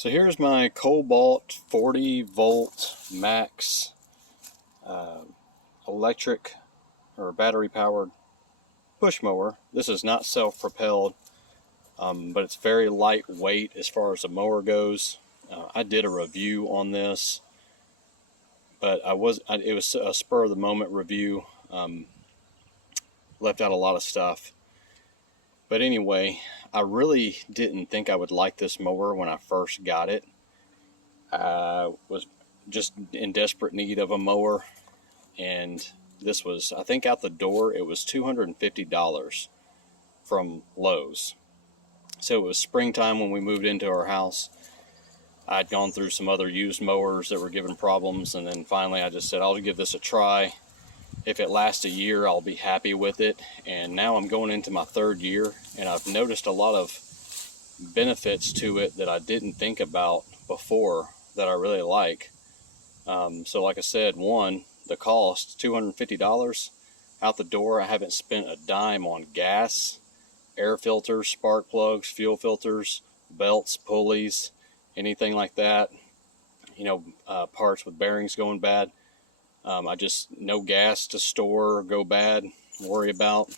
So here's my Kolbalt 40 volt max electric or battery powered push mower. This is not self-propelled, but it's very lightweight as far as the mower goes. I did a review on this, but it was a spur of the moment review. Left out a lot of stuff. But anyway, I really didn't think I would like this mower when I first got it. I was just in desperate need of a mower, and this was, I think out the door, it was $250 from Lowe's. So it was springtime when we moved into our house. I'd gone through some other used mowers that were giving problems, and then finally I just said, I'll give this a try. If it lasts a year, I'll be happy with it. And now I'm going into my third year, and I've noticed a lot of benefits to it that I didn't think about before that I really like. So like I said, one, the cost, $250 out the door. I haven't spent a dime on gas, air filters, spark plugs, fuel filters, belts, pulleys, anything like that. Parts with bearings going bad. I just, no gas to store or go bad, worry about.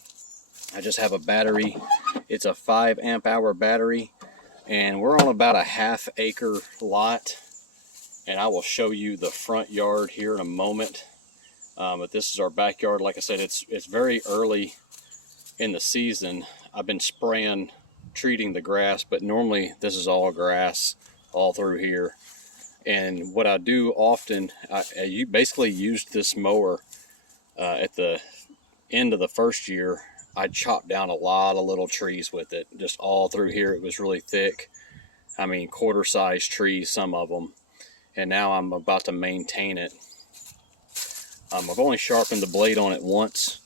I just have a battery. It's a 5 amp hour battery, and we're on about a half-acre lot, and I will show you the front yard here in a moment. But this is our backyard. Like I said, it's very early in the season. I've been spraying, treating the grass, but normally this is all grass all through here. And what I do often, I basically used this mower at the end of the first year. I chopped down a lot of little trees with it, just all through here. It was really thick. I mean, quarter-sized trees, some of them. And now I'm about to maintain it. I've only sharpened the blade on it once,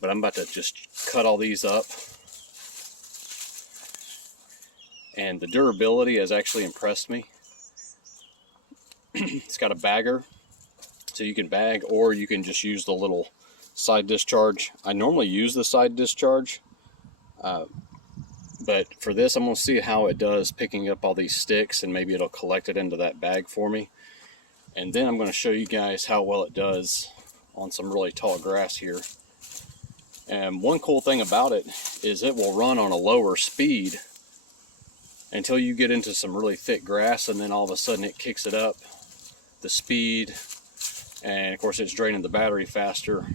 but I'm about to just cut all these up. And the durability has actually impressed me. It's got a bagger, so you can bag, or you can just use the little side discharge. I normally use the side discharge, but for this I'm going to see how it does picking up all these sticks, and maybe it'll collect it into that bag for me. And then I'm going to show you guys how well it does on some really tall grass here. And one cool thing about it is it will run on a lower speed until you get into some really thick grass, and then all of a sudden it kicks it up the speed, and of course it's draining the battery faster.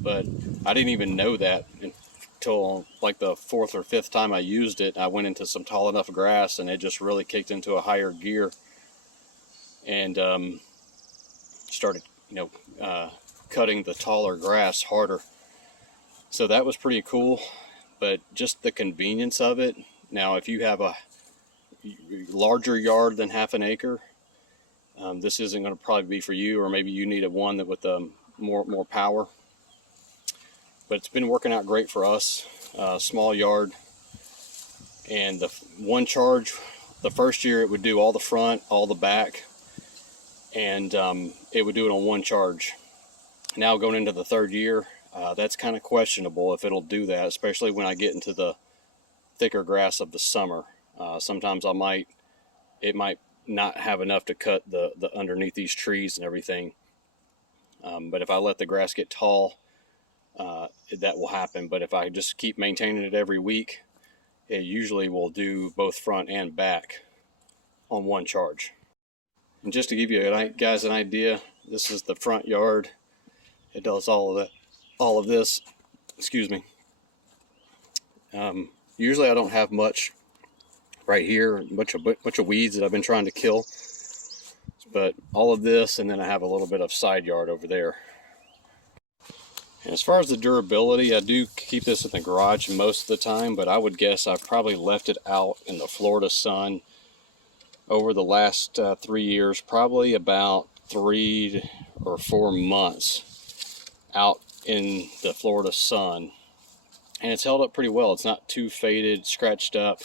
But I didn't even know that until like the 4th or 5th time I used it. I went into some tall enough grass, and it just really kicked into a higher gear, and started cutting the taller grass harder. So that was pretty cool. But just the convenience of it. Now if you have a larger yard than half an acre, this isn't going to probably be for you, or maybe you need one that with more power. But it's been working out great for us. Small yard, and the one charge, the first year it would do all the front, all the back, and it would do it on one charge. Now going into the third year, that's kind of questionable if it'll do that, especially when I get into the thicker grass of the summer. Sometimes it might not have enough to cut the underneath these trees and everything. But if I let the grass get tall, that will happen. But if I just keep maintaining it every week, it usually will do both front and back on one charge. And just to give you guys an idea, this is the front yard. It does all of this. Excuse me. Usually I don't have much right here, a bunch of weeds that I've been trying to kill, but all of this, and then I have a little bit of side yard over there. And as far as the durability, I do keep this in the garage most of the time, but I would guess I've probably left it out in the Florida sun over the last 3 years, probably about 3 or 4 months out in the Florida sun, and it's held up pretty well. It's not too faded, scratched up.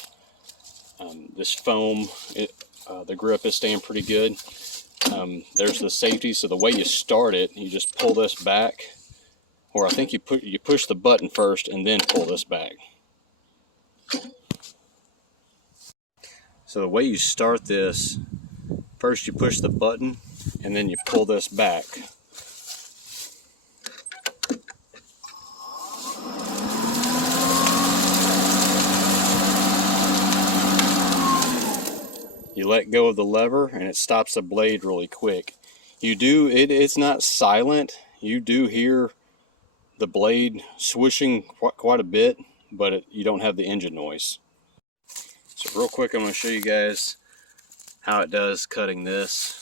This foam, the grip is staying pretty good. There's the safety, so the way you start it, you just pull this back, or I think you push the button first and then pull this back. So the way you start this, first you push the button and then you pull this back. You let go of the lever and it stops the blade really quick. It's not silent. You do hear the blade swishing quite a bit, but you don't have the engine noise. So real quick, I'm going to show you guys how it does cutting this.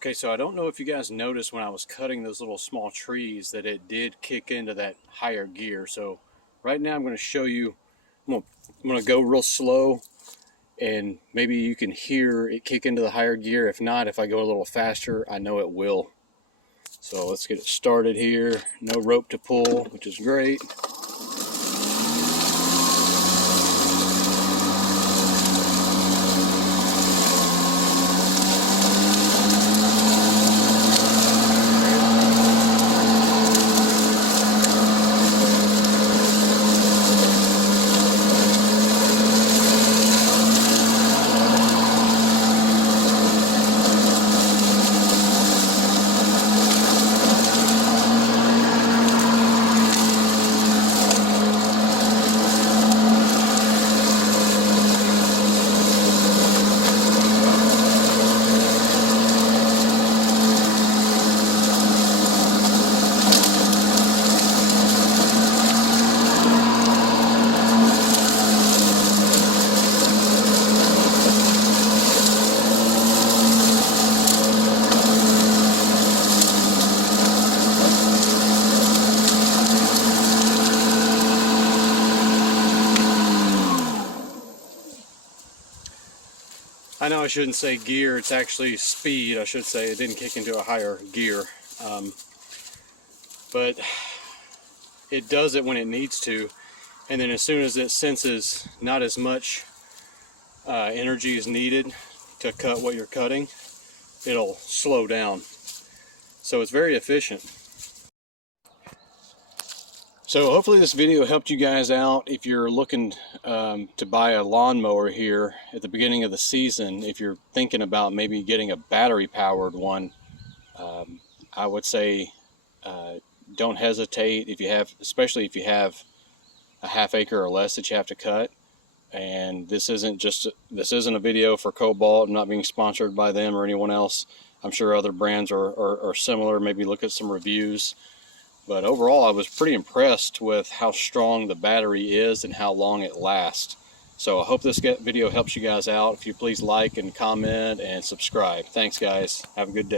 Okay, so I don't know if you guys noticed when I was cutting those little small trees that it did kick into that higher gear. So right now I'm going to show you, I'm going to go real slow and maybe you can hear it kick into the higher gear. If not, if I go a little faster, I know it will. So let's get it started here. No rope to pull, which is great. I know I shouldn't say gear, it's actually speed. I should say it didn't kick into a higher gear. But it does it when it needs to, and then as soon as it senses not as much energy is needed to cut what you're cutting, it'll slow down. So it's very efficient. So hopefully this video helped you guys out. If you're looking to buy a lawnmower here at the beginning of the season, if you're thinking about maybe getting a battery powered one, I would say don't hesitate. If you have, especially if you have a half acre or less that you have to cut. And this isn't a video for Kolbalt. I'm not being sponsored by them or anyone else. I'm sure other brands are similar. Maybe look at some reviews. But overall, I was pretty impressed with how strong the battery is and how long it lasts. So I hope this video helps you guys out. If you please like and comment and subscribe. Thanks, guys. Have a good day.